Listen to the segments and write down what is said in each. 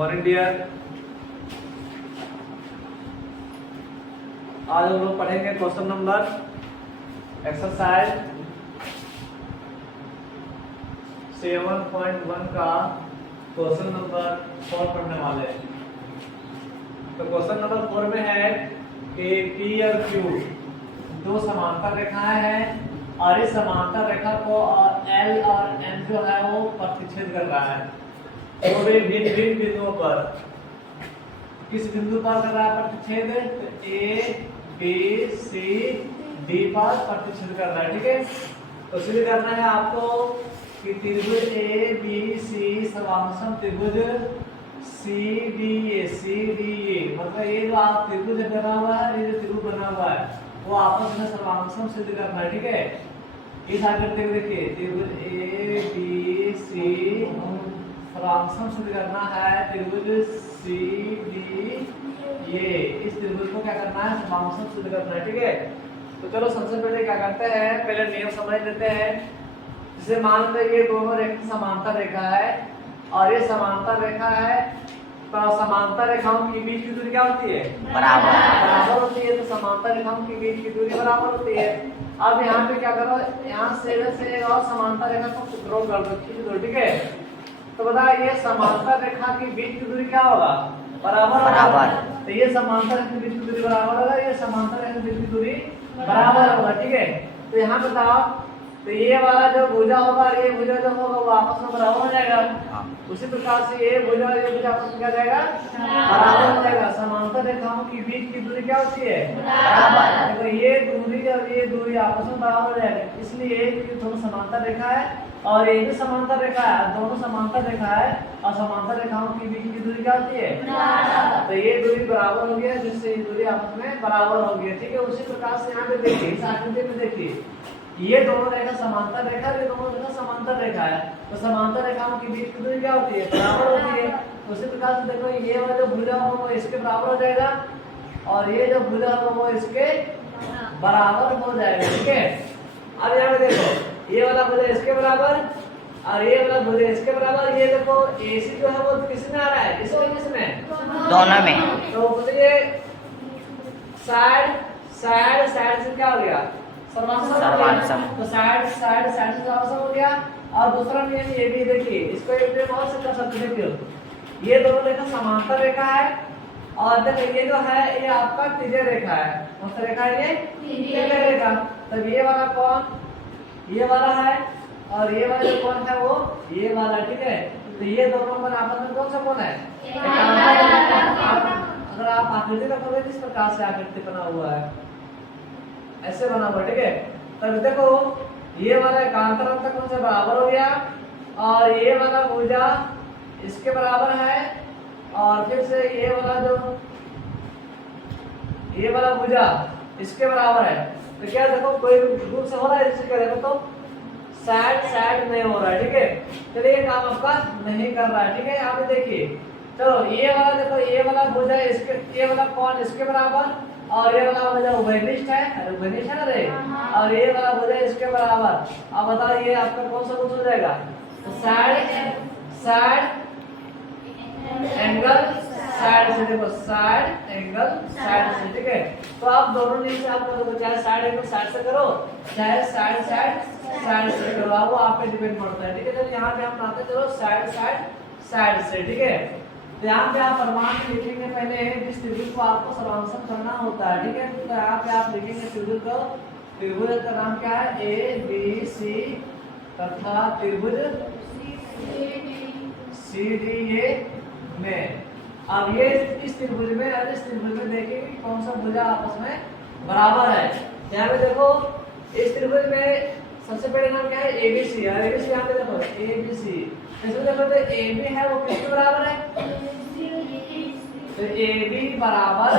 Morning dear. आज हम लोग पढ़ेंगे क्वेश्चन नंबर एक्सरसाइज 7.1 का क्वेश्चन नंबर 4 पढ़ने वाले हैं। तो क्वेश्चन नंबर 4 में है कि P और Q दो समांतर रेखाएं हैं और इस समांतर रेखा को L और M जो है वो प्रतिच्छेद कर रहा है। तो वे भिन्न भिन्न बिंदुओं पर, किस बिंदु पर कर रहा है प्रतिच्छेद? तो A, B, C, D पर प्रतिच्छेद कर रहा है। ठीक है, तो इसलिए करना है आपको कि त्रिभुज A, B, C समसम त्रिभुज CDA मतलब ये जो आप त्रिभुज बना हुआ है, ये जो त्रिभुज बना हुआ है वो आपस में समसम सिद्ध करना है। ठीक है, इस आकृति में देखिए त्रिभुज A, B, C समसम सिद्ध करना है त्रिभुज CDA। इस त्रिभुज को क्या करना है? समसम सिद्ध करना है। ठीक है, तो चलो सबसे पहले क्या करते हैं, पहले नियम समझ लेते हैं। जैसे मान लो ये दोनों रेखा समांतर रेखा है और ये समांतर रेखा है, तो समांतर रेखाओं के बीच की दूरी क्या होती है? बराबर होती है। तो समांतर रेखाओं के बीच की दूरी बराबर होती है। अब यहाँ पे क्या करो, यहाँ से और समांतर रेखा को ड्रॉ कर दो, खींच दो। ठीक है, तो बता ये समांतर रेखा के बीच की दूरी क्या होगा? बराबर। तो ये समांतर रेखा के बीच की दूरी बराबर होगा, ये समांतर रेखा के बीच की दूरी बराबर होगा। ठीक है, तो यहाँ बताओ, तो ये वाला जो भुजा होगा और ये भुजा जो होगा वो आपस में बराबर हो जाएगा। उसी प्रकार से ये भुजा और ये भुजा आपस में क्या जाएगा? बराबर हो जाएगा। समांतर रेखाओं के बीच की दूरी क्या होती है? बराबर। तो ये दूरी और ये दूरी आपस में बराबर हो जाएगा, इसलिए ये दोनों समांतर रेखा है और ये भी समांतर रेखा है, दोनों समांतर रेखा है और समांतर रेखाओं के बीच की दूरी क्या होती है? बराबर। तो ये दूरी बराबर हो गया, जिससे ये दूरी आपस में बराबर हो गई। ठीक है, उसी प्रकार से यहाँ पे देखिए, इस आकृति में देखिए, ये दोनों रेखा समांतर रेखा, ये दोनों रेखा समांतर रेखा है, तो समांतर रेखाओं के बीच की दूरी क्या होती है? बराबर होती है। उसी प्रकार से देखो, ये वाला जो भुजा होगा वो इसके बराबर हो जाएगा और ये जो भुजा होगा वो इसके बराबर हो जाएगा। ठीक है, अब यहाँ पे देखो, ये वाला भुजा इसके बराबर और ये वाला भुजा इसके बराबर। ये देखो AC जो है वो किसमें आ रहा है? इसमें, किसमें? दोनों में। तो बोलिए साइड से क्या हो गया? सर्वांसम। तो साइड से सर्वांसम हो गया। और दूसरा नियम ये भी देखिए, इसको एक नियम और से कर सकते हैं। देखिए ये दोनों रेखा समांतर रेखा है और देखो ये जो है ये आपका त्रिज्या रेखा है। कौन सा रेखा है? ये त्रिज्या रेखा। तब ये वाला कौन? ये वाला है और ये वाला कौन है? वो ये वाला। ठीक है, तो ये दोनों कोण आपस में कौन सा कोण है? अगर आप आकृति रखोगे किस प्रकार से आकृति बना हुआ है, ऐसे बना हुआ। ठीक है, तब देखो ये वाला एकांतर अंतर कौन सा बराबर हो गया और ये वाला भुजा इसके बराबर है और फिर से ये वाला भुजा इसके बराबर है। तो क्या देखो कोई रूप से हो रहा है? जैसे क्या देखो तो साइड नहीं हो रहा है। ठीक है, चलिए ये काम आपका नहीं कर रहा है। ठीक है, यहाँ पे देखिए, चलो ये वाला देखो, ये वाला भुजा इसके, ये वाला कोण इसके बराबर और ये वाला भुजा उभयनिष्ठ है, उभयनिष्ठ है रे, और ये वाला भुजा इसके बराबर। अब बताओ ये आपका कौन सा रूप हो जाएगा? तो साइड एंगल साइड से, देखो साइड एंगल साइड से। ठीक है, तो आप दोनों नियम से आप करो, चाहे साइड एंगल साइड से करो चाहे साइड से करो, वो आप पे डिपेंड करता है। ठीक है, तो यहाँ पे हम बनाते चलो साइड से। ठीक है, तो यहाँ पे आप परमाणु लिखेंगे पहले जिस त्रिभुज को आपको सर्वांसम करना होता है। ठीक है, तो यहाँ पे आप लिखेंगे त्रिभुज को, त्रिभुज का नाम क्या है? ABC तथा त्रिभुज CDA में। अब ये इस त्रिभुज में और इस त्रिभुज में देखेंगे कौन सा भुजा आपस में बराबर है। यहाँ पे देखो इस त्रिभुज में सबसे पहले नाम क्या है? ABC है। ABC यहाँ पे देखो ABC, इसमें देखो तो AB है वो किसके बराबर है? तो AB बराबर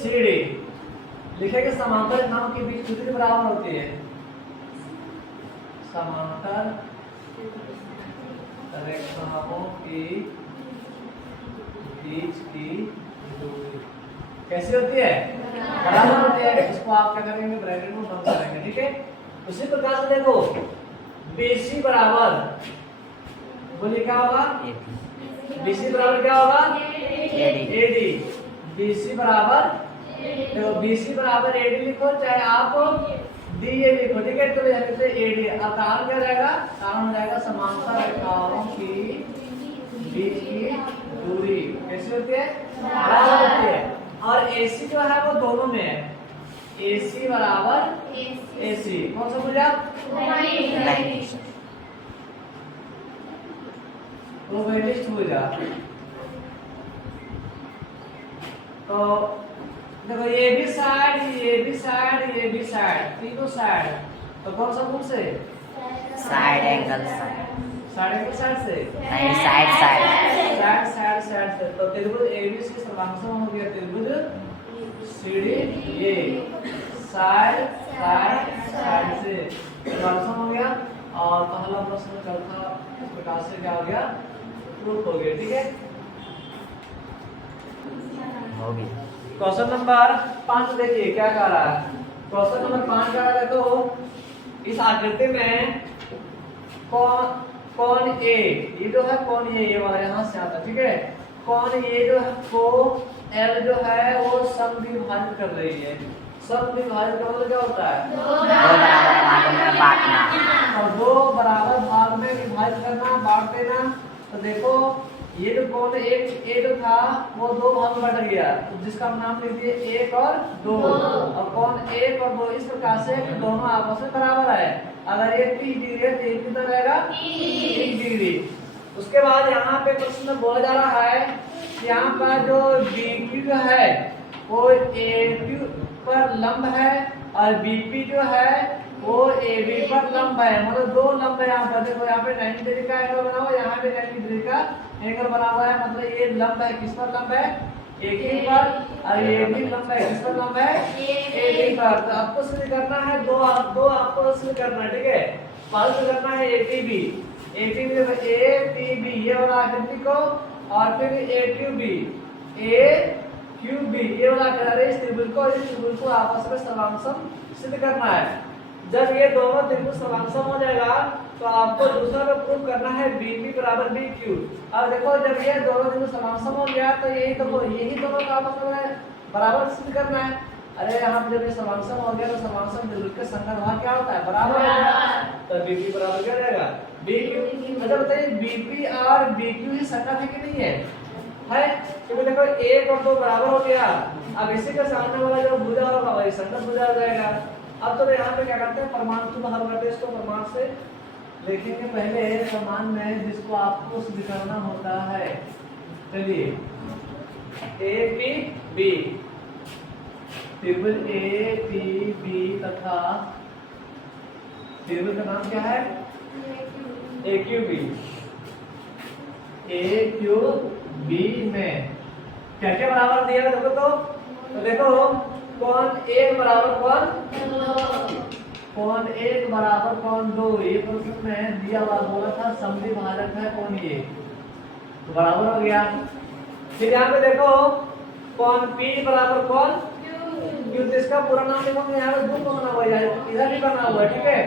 CD लिखेंगे। समांतर रेखाओं के बीच दूरी बराबर होती है, समांतर रेखाओं के बीच की दूरी कैसी होती है? बराबर होती है। इसको आप क्या करेंगे? ब्रैकेट में बंद करेंगे। ठीक है, उसी प्रकार से देखो BC बराबर, बोलिए क्या होगा? BC बराबर क्या होगा? AD। BC बराबर, देखो BC बराबर AD लिखो, चाहे आप DA लिखो, ठीक है। तो यहाँ पे AD, अब कारण क्या रहेगा? कारण हो जाएगा समांतर रेखाओं की बीच की दूरी कैसी होती है? बराबर होती है। और AC जो है वो दोनों में है, AC बराबर AC। कौन सा भूल आप? प्रोबेबिलिस्ट हो जा। तो देखो ये भी साइड, ये भी साइड, ये भी साइड, तीनों साइड, तो कौन सा बुक से? Side angle side angle side से नहीं, साइड साइड से। तो त्रिभुज एबीसी का सर्वांगसम हो गया त्रिभुज सीडीए, साइड से सर्वांगसम हो गया। और पहला प्रश्न चौथा इस प्रकार से क्या हो गया? प्रूफ हो गया, ठीक है। हो गई। क्वेश्चन नंबर 5 देखिए क्या कह रहा है। क्वेश्चन नंबर 5 कह रहा है, तो इस आकृति में कौन ए, ये जो है कौन ये वाला यहाँ से आता है, ठीक है। कौन ये जो है को एल जो है वो समविभाजित कर रही है। समविभाजित का मतलब क्या होता है? दो बराबर भागों में बांटना। और दो बराबर भाग में विभाजित करना, बांट देना। तो देखो ये जो कौन एक ए जो था वो दो भाग में बट गया, तो जिसका हम नाम लिख दिए 1 और 2। और कौन 1 और 2 इस प्रकार से कि दोनों आपस में बराबर है। अगर ये 30 डिग्री है तो ये कितना रहेगा? 30 डिग्री। उसके बाद यहाँ पे प्रश्न में बोला जा रहा है कि यहाँ पर जो BQ जो है वो AQ पर लंब है और BP जो है वो AB पर लंब है। मतलब दो लंब है यहाँ पर। देखो यहाँ पे 90 डिग्री का एंगल बना हुआ है, यहाँ पे 90 डिग्री का एंगल बना हुआ है। मतलब ये लंब है, किस पर लंब है? AQ पर। और ये भी लंब है, किस पर लंब है? AB पर। तो आपको सिद्ध करना है दो आपको सिद्ध करना है, ठीक है। पहले करना है APB ये वाला आकृति को, और फिर AQB ये वाला आकृति, इस त्रिभुज को इस त्रिभुज को आपस में सर्वांगसम सिद्ध करना है। जब ये दोनों त्रिभुज सर्वांगसम हो जाएगा तो आपको दूसरा में प्रूव करना है BB बराबर BQ। अब देखो जब ये दोनों त्रिभुज सर्वांगसम हो गया तो यही दोनों का आपस में बराबर सिद्ध करना है। अरे यहाँ पे जब ये सर्वांगसम हो गया तो सर्वांगसम त्रिभुज के संगत भाग क्या होता है? बराबर होता है। तो BB बराबर क्या रहेगा? BQ। अच्छा बताइए BP और BQ ही संगत है कि नहीं है? क्योंकि देखो 1 और 2 बराबर हो गया। अब इसी के सामने वाला जो भुजा होगा वही संगत भुजा हो जाएगा। अब तो यहाँ पे क्या करते हैं, परमाणु को बाहर करते हैं, इसको परमाणु से लिखेंगे पहले समान में, जिसको आपको सिद्ध करना होता है। चलिए APB, त्रिभुज APB तथा त्रिभुज का नाम क्या है? AQB। AQB में क्या क्या बराबर दिया है देखो तो देखो कौन 1 बराबर कौन 1 बराबर कौन 2, ये प्रश्न में दिया हुआ बोला था समविभाजक है कौन ये, तो बराबर हो गया। फिर यहाँ पे देखो कौन P बराबर कौन Q, इसका पूरा नाम देखो यहाँ पे 2 बना हुआ है, इधर भी बना हुआ है, ठीक है।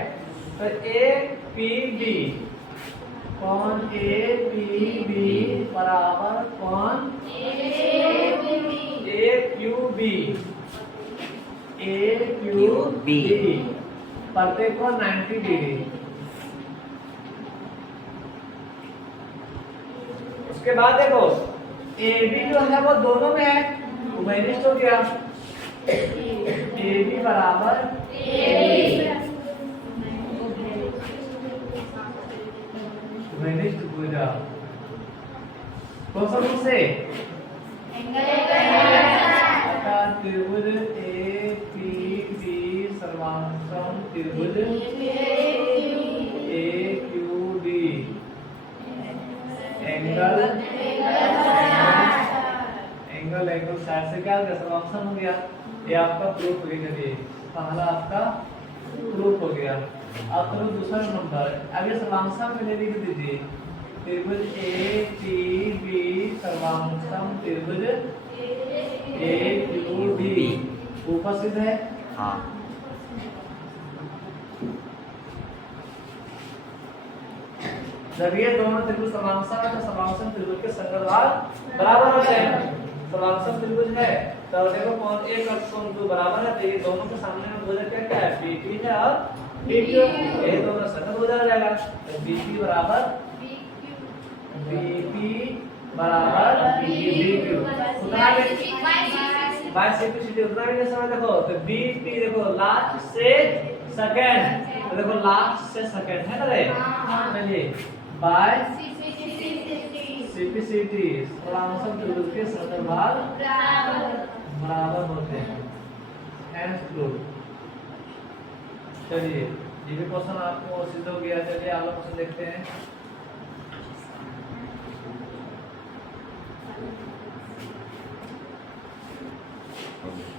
तो APB कौन APB बराबर कौन AQB प्रत्येक को 90 डिग्री। उसके बाद देखो AB जो है वो दोनों में है, उभयनिष्ठ हो गया। AB बराबर उभयनिष्ठ भुजा। कौन सा रूप से? त्रिभुज APB सर्वांगसम त्रिभुज AQD एंगल साइड से क्या हो गया? सर्वांगसम हो गया। ये आपका प्रूफ हो गया। चलिए पहला आपका प्रूफ हो गया। अब चलो दूसरा नंबर, अब ये सर्वांगसम में लिख दीजिए त्रिभुज APB सर्वांगसम त्रिभुज AQD उपस्थित है। हाँ। जब ये दोनों त्रिभुज समांतर है तो समांतर त्रिभुज के संगत भाग बराबर होते हैं। समांतर त्रिभुज है तो देखो कोण एक और कोण दो बराबर है, तो ये दोनों के सामने में भुजा क्या है, बीपी है और बीक्यू, ये दोनों संगत हो जाएगा। तो बीपी बराबर बीपी बराबर बीक्यू, उतना बाय सिंपलिसिटी उतना भी नहीं समझ। देखो तो बीपी देखो लास्ट से सेकंड, तो देखो लास्ट से सेकंड है ना रे, चलिए बाय सिंपलिसिटी समांतर त्रिभुज के संगत भाग बराबर होते हैं। Hence prove. चलिए ये भी क्वेश्चन आपको सिद्ध हो गया। चलिए अगला क्वेश्चन देखते हैं।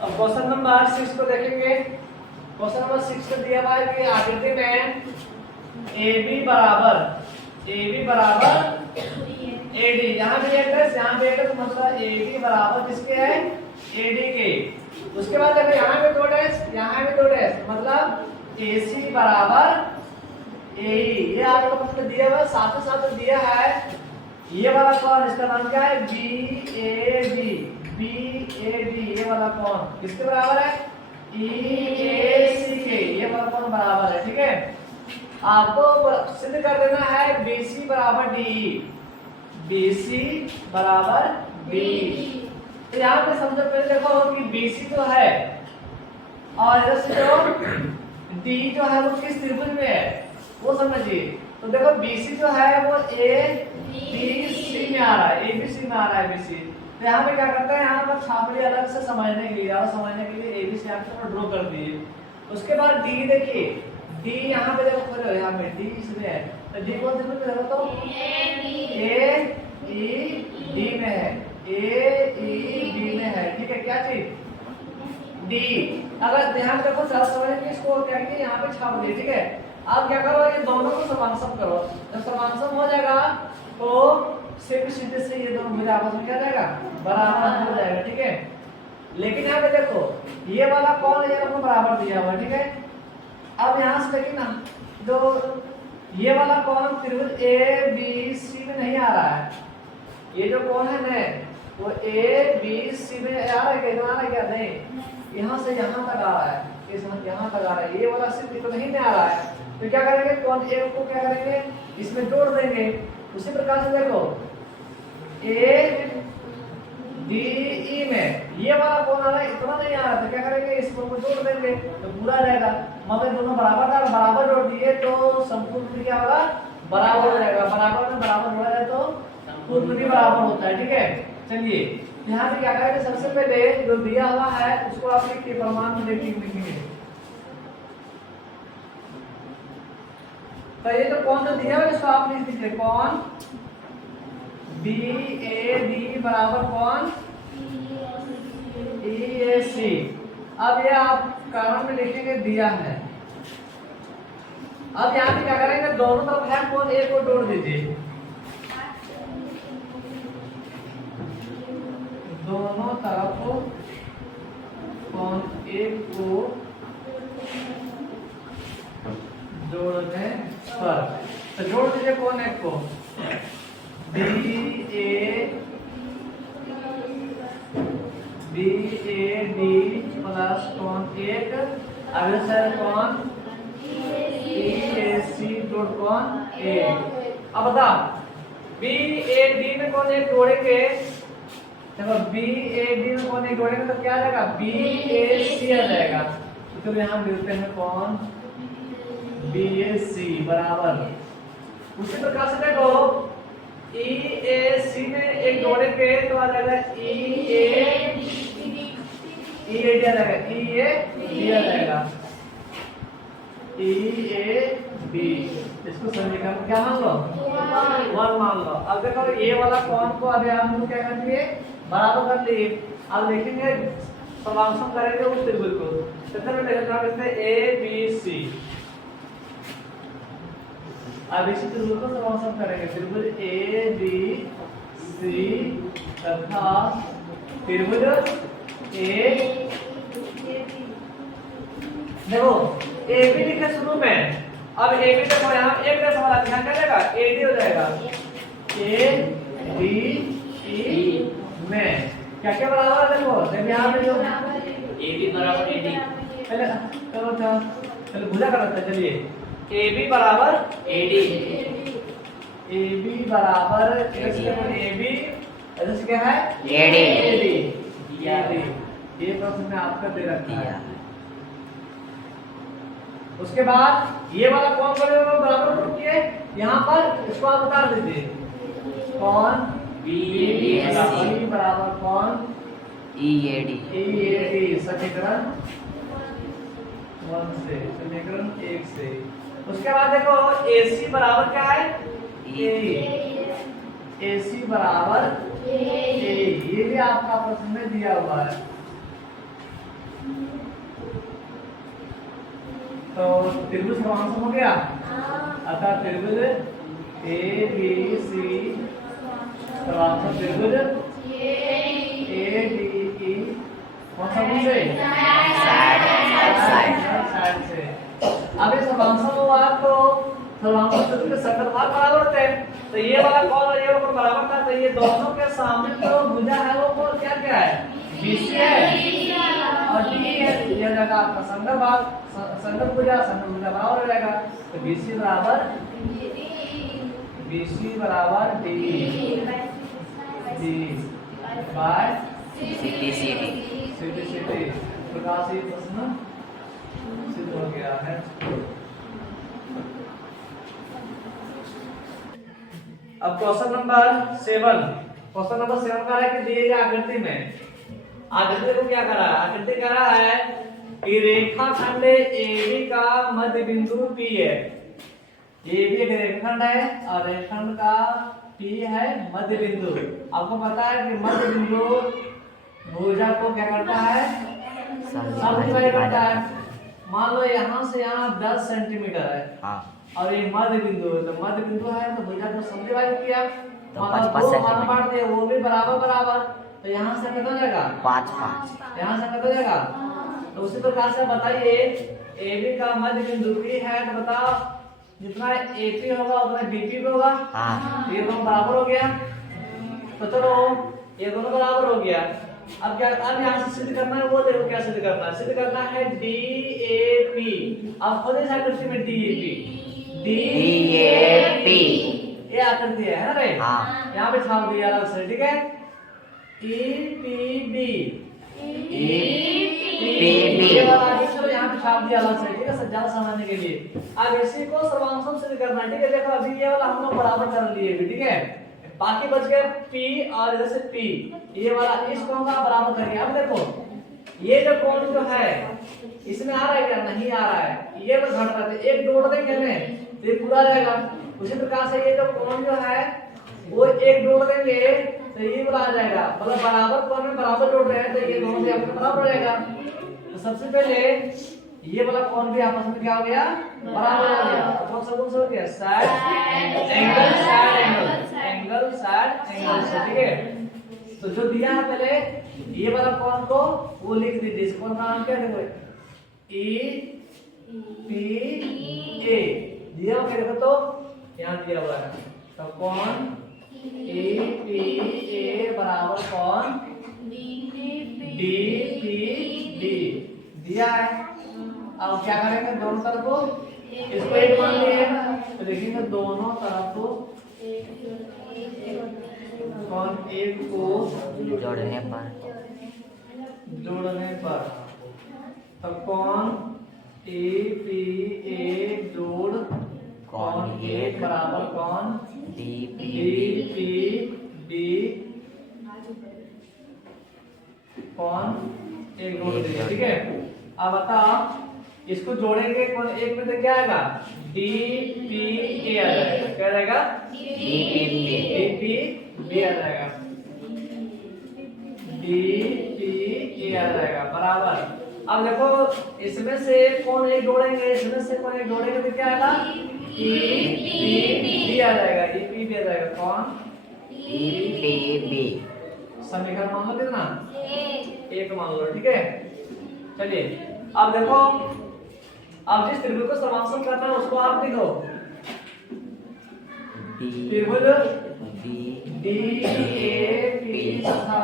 अब क्वेश्चन नंबर 6 को देखेंगे। क्वेश्चन नंबर 6 में दिया हुआ है कि आकृति में AB बराबर AD, यहाँ भी एड्रेस यहाँ भी एड्रेस, मतलब AB बराबर किसके है, AD के। उसके बाद देखो यहाँ भी दो डैश यहाँ भी दो डैश, मतलब AC बराबर AE, ये आपको मतलब दिया हुआ, साथ ही साथ दिया है ये वाला कोण, इसका नाम क्या है BAD, ये वाला कोण किसके बराबर है, EAC के, ये वाला कोण बराबर है। ठीक है, आपको सिद्ध कर देना है BC बराबर DE, BC बराबर DE। तो यहाँ पे समझो, पहले देखो कि BC जो है और इधर से जो D जो है वो किस त्रिभुज में है वो समझिए। तो देखो BC जो है वो ABC में आ रहा है, ABC में आ रहा है BC। तो यहाँ पे क्या करते हैं, यहाँ पर छापड़ी अलग से समझने के लिए और समझने के लिए ABC यहाँ ड्रॉ कर दिए। उसके बाद D देखिए, D यहाँ पे देखो खोलो, यहाँ पे D इसमें है, तो D कौन से में देखो तो AED में है, AED में है। ठीक है, क्या चीज D। अगर ध्यान रखो सर समझने के इसको क्या किया यहाँ पे छाप दिए। ठीक है, अब क्या करो, ये दोनों को समांतर करो। जब समांतर हो जाएगा तो सिंपलिसिटी से ये दोनों मिला आपस में क्या जाएगा, बराबर हो जाएगा। ठीक है, लेकिन यहाँ पे देखो ये वाला कोण ये आपको बराबर दिया हुआ है। ठीक है, अब यहाँ से देखिए ना, जो ये वाला कोण त्रिभुज ABC में नहीं आ रहा है, ये जो कोण है ना वो ABC में आ रहा है क्या, आ रहा है क्या, नहीं, यहाँ से यहाँ तक आ रहा है, यहाँ तक आ रहा है, ये वाला सिर्फ तो नहीं आ रहा है। तो क्या करेंगे, कोण A को क्या करेंगे, इसमें जोड़ देंगे। उसी प्रकार से देखो ADE में ये वाला कोण आ रहा है, इतना नहीं आ रहा, तो क्या करेंगे, इसको जोड़ देंगे तो पूरा रहेगा। मतलब दोनों बराबर जोड़ दिए तो संपूर्ण त्रिभुज क्या होगा, बराबर हो जाएगा। बराबर में बराबर जोड़ा जाए तो पूर्ण त्रिभुज बराबर होता है। ठीक है, चलिए यहाँ पे क्या करेंगे, सबसे पहले जो दिया हुआ है उसको आप लिखिए, प्रमाण में लिखेंगे। तो ये तो कौन सा दिया हुआ है इसको आप लिख दीजिए, कौन BAD बराबर कौन EAC। अब ये आप कारण में लिखेंगे दिया है। अब यहाँ पे क्या करेंगे, दोनों तरफ है कौन A को जोड़ दीजिए, दोनों तरफ कौन A को जोड़ने पर, तो जोड़ दीजिए कौन एक को BAD प्लस कौन एक, अगले साइड कौन EAC जोड़ कौन A। अब बता BAD में कौन एक जोड़ेंगे, देखो BAD में कौन एक जोड़ेंगे तो क्या आ जाएगा, BAC आ जाएगा। तो यहाँ मिलते हैं कौन BAC बराबर। उसी प्रकार से देखो EAC में एक जोड़ेंगे तो आ जाएगा EAD आ जाएगा, EAD आ जाएगा, EAB। इसको समीकरण क्या मान लो, 1 मान लो। अब देखो ये वाला कोण को अभी हम लोग क्या कर लिए, बराबर कर लिए। अब देखेंगे समांतर करेंगे उस त्रिभुज को, कितने में देखते हैं ABC। अब इसी त्रिभुज को समांतर करेंगे, त्रिभुज ABC तथा त्रिभुज A। देखो AB लिखे शुरू में अब ए बी देखो यहाँ एक जैसा वाला ध्यान क्या जाएगा ए डी हो जाएगा ए डी ई में क्या क्या बराबर है देखो यहाँ पे जो ए बी बराबर ए डी पहले चलो चलो भुजा कर लेते हैं चलिए ए बी बराबर ए डी ए बी बराबर ए बी ऐसे क्या है एडी ये प्रश्न में आपका दे रखा है दिया उसके बाद ये वाला कौन बनेगा बराबर पुट किए यहाँ पर इसको आप उतार दीजिए कौन बी बराबर कौन ईएडी ई समीकरण 1 से समीकरण 1 से उसके बाद देखो AC बराबर क्या है AC बराबर ये भी आपका प्रश्न में दिया हुआ है तो त्रिभुज समांतर हो गया अतः त्रिभुज ABC समांतर त्रिभुज ADE कौन सा भुज है साइड से अब इस समांतर हुआ तो समांतर त्रिभुज के सकल भाग बराबर होते हैं तो ये वाला कौन और ये वाला बराबर था तो ये दोनों के सामने जो भुजा है वो कौन क्या क्या है BC है और DE है ये जगह आपका संगत भाग संगत भुजा बराबर हो जाएगा तो BC बराबर D बाय सीधी प्रकार से प्रश्न सिद्ध हो गया है अब क्वेश्चन नंबर 7 का है कि दिए गए आकृति में आकृति को क्या कर रहा है आकृति कह रहा है कि रेखाखंड AB का मध्य बिंदु P है AB एक रेखाखंड है और रेखाखंड का P है मध्य बिंदु आपको पता है कि मध्य बिंदु भुजा को क्या करता है समद्विभाजित करता है मान लो यहाँ से यहाँ 10 सेंटीमीटर है हाँ और ये मध्य बिंदु है तो मध्य बिंदु है तो भुजा को समद्विभाजित किया तो मतलब 5 दो मान बांट दिए वो भी बराबर तो यहाँ से कितना हो जाएगा 5 यहाँ से कितना हो जाएगा तो उसी प्रकार से बताइए AB का मध्य बिंदु P है तो बताओ जितना AP होगा उतना BP भी होगा हाँ ये दोनों बराबर हो गया तो चलो ये दोनों बराबर हो गया अब क्या अब यहाँ से सिद्ध करना है वो देखो क्या सिद्ध करना है DAP अब खुद ही आकृति में DAP ये आकृति है ना रे हाँ यहाँ पे छाप दिया अलग से ठीक है EPB ये वाला चलो यहाँ पे छाप दिया अलग से ठीक है ज्यादा समझने के लिए अब इसी को सर्वांशम सिद्ध करना है ठीक है देखो अभी ये वाला हम लोग बराबर कर लिए अभी ठीक है बाकी बच गए P और इधर से P ये वाला इस कोण का बराबर करिए अब देखो ये जो कोण जो है इसमें आ रहा है क्या नहीं आ रहा है ये तो घट रहा है एक जोड़ देंगे हमें तो ये पूरा रहेगा उसी प्रकार से ये जो कोण जो है वो एक जोड़ देंगे तो ये वाला आ जाएगा मतलब बराबर कोण में बराबर जोड़ रहे हैं तो ये दोनों भी आपके बराबर हो जाएगा तो सबसे पहले ये वाला कोण भी आपस में क्या हो गया बराबर हो गया कौन सा हो गया साइड एंगल ठीक है तो जो दिया है पहले ये वाला कोण को वो लिख दीजिए इस कोण का नाम क्या देखो EPA दिया हुआ देखो तो यहाँ दिया हुआ है तो कोण EPA बराबर कोण DPB दिया है अब क्या करेंगे दोनों तरफ को इसको एक मान लिए तो लिखेंगे दोनों तरफ को कौन एक को जोड़ने पर तो कौन APA जोड़ कौन एक बराबर कौन DPB कौन एक जोड़ दिया ठीक है अब बताओ इसको जोड़ेंगे कौन एक में तो क्या आएगा DPA आ जाएगा क्या आएगा DPB आ जाएगा DPA आ जाएगा बराबर अब देखो इसमें से कौन एक जोड़ेंगे इसमें से कौन एक जोड़ेंगे तो क्या आएगा EPB आ जाएगा EPB आ जाएगा कौन EPB समीकरण मान लो कितना एक मान लो ठीक है चलिए अब देखो अब जिस त्रिभुज को समांतर करना है उसको आप लिखो बी त्रिभुज बी DAP तथा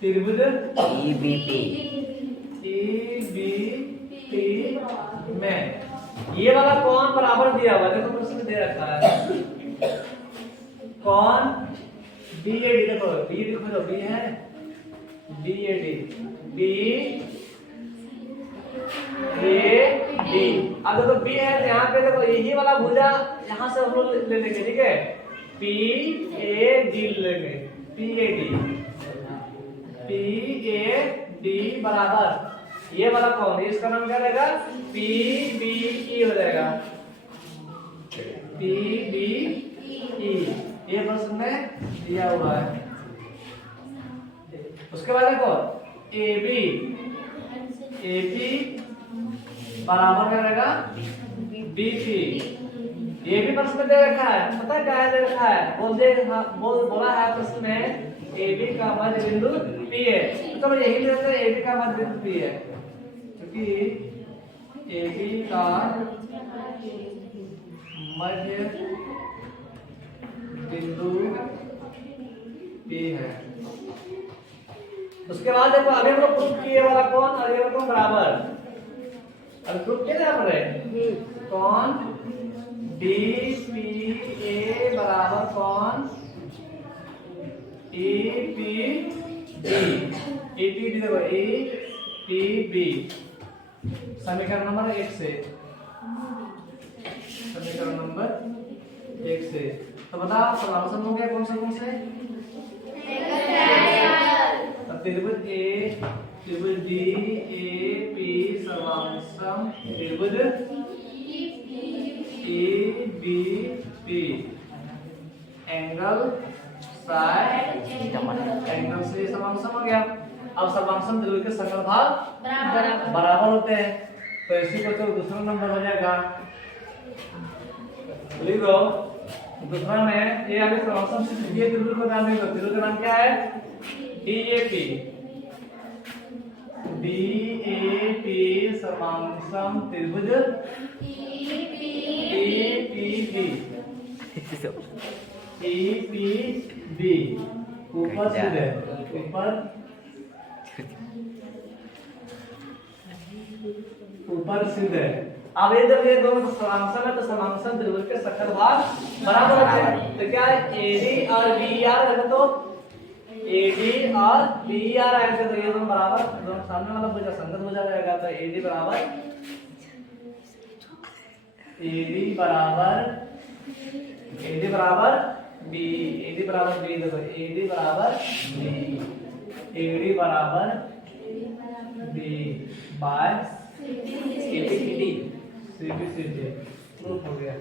त्रिभुज EBP EBP में ये वाला कौन बराबर दिया हुआ देखो प्रश्न दे रखा है कौन BAD देखो B लिखो तो B है BAD BAD अब देखो B है तो यहाँ पे देखो यही वाला भुजा यहाँ से हम लोग ले लेंगे ठीक है PAD लेंगे PAD बराबर ये वाला कौन है इसका नाम क्या रहेगा PBE हो जाएगा PBE ये प्रश्न में दिया हुआ है उसके बाद देखो AB बराबर क्या रहेगा BC ये भी प्रश्न में दे रखा है पता है क्या है दे रखा है बोला है प्रश्न में AB का मध्य बिंदु P है तो हम यही लेते हैं AB का मध्य बिंदु P है क्योंकि AB का मध्य बिंदु P है उसके बाद देखो अभी हम लोग प्रूफ किए वाला कौन और ये कौन बराबर अब प्रूफ किया यहाँ पर कौन DPA बराबर कौन EPB देखो EPB समीकरण नंबर 1 से समीकरण नंबर 1 से तो बता समांतर हो गया कौन से अब त्रिभुज DAP समांतर त्रिभुज EBP एंगल साइड एंगल से समांतर हो गया अब समांतर त्रिभुज के सकल भाग बराबर होते हैं तो इसी को तो दूसरा नंबर हो जाएगा लिख दो दूसरा में ये अभी समांतर से तृतीय त्रिभुज को नाम लिखो त्रिभुज का नाम क्या है DAP समांतर त्रिभुज EPB ऊपर सीधे ऊपर सीधे अब ये जब ये दोनों समांतर है तो समांतर त्रिभुज के सकल भाग बराबर होते हैं तो क्या है AD और BR है तो AD और BR ऐसे तो ये दोनों बराबर दोनों सामने वाला भुजा संगत भुजा रहेगा तो AD बराबर B AD बराबर B देखो AD बराबर B बाय CBCD प्रूफ हो गया।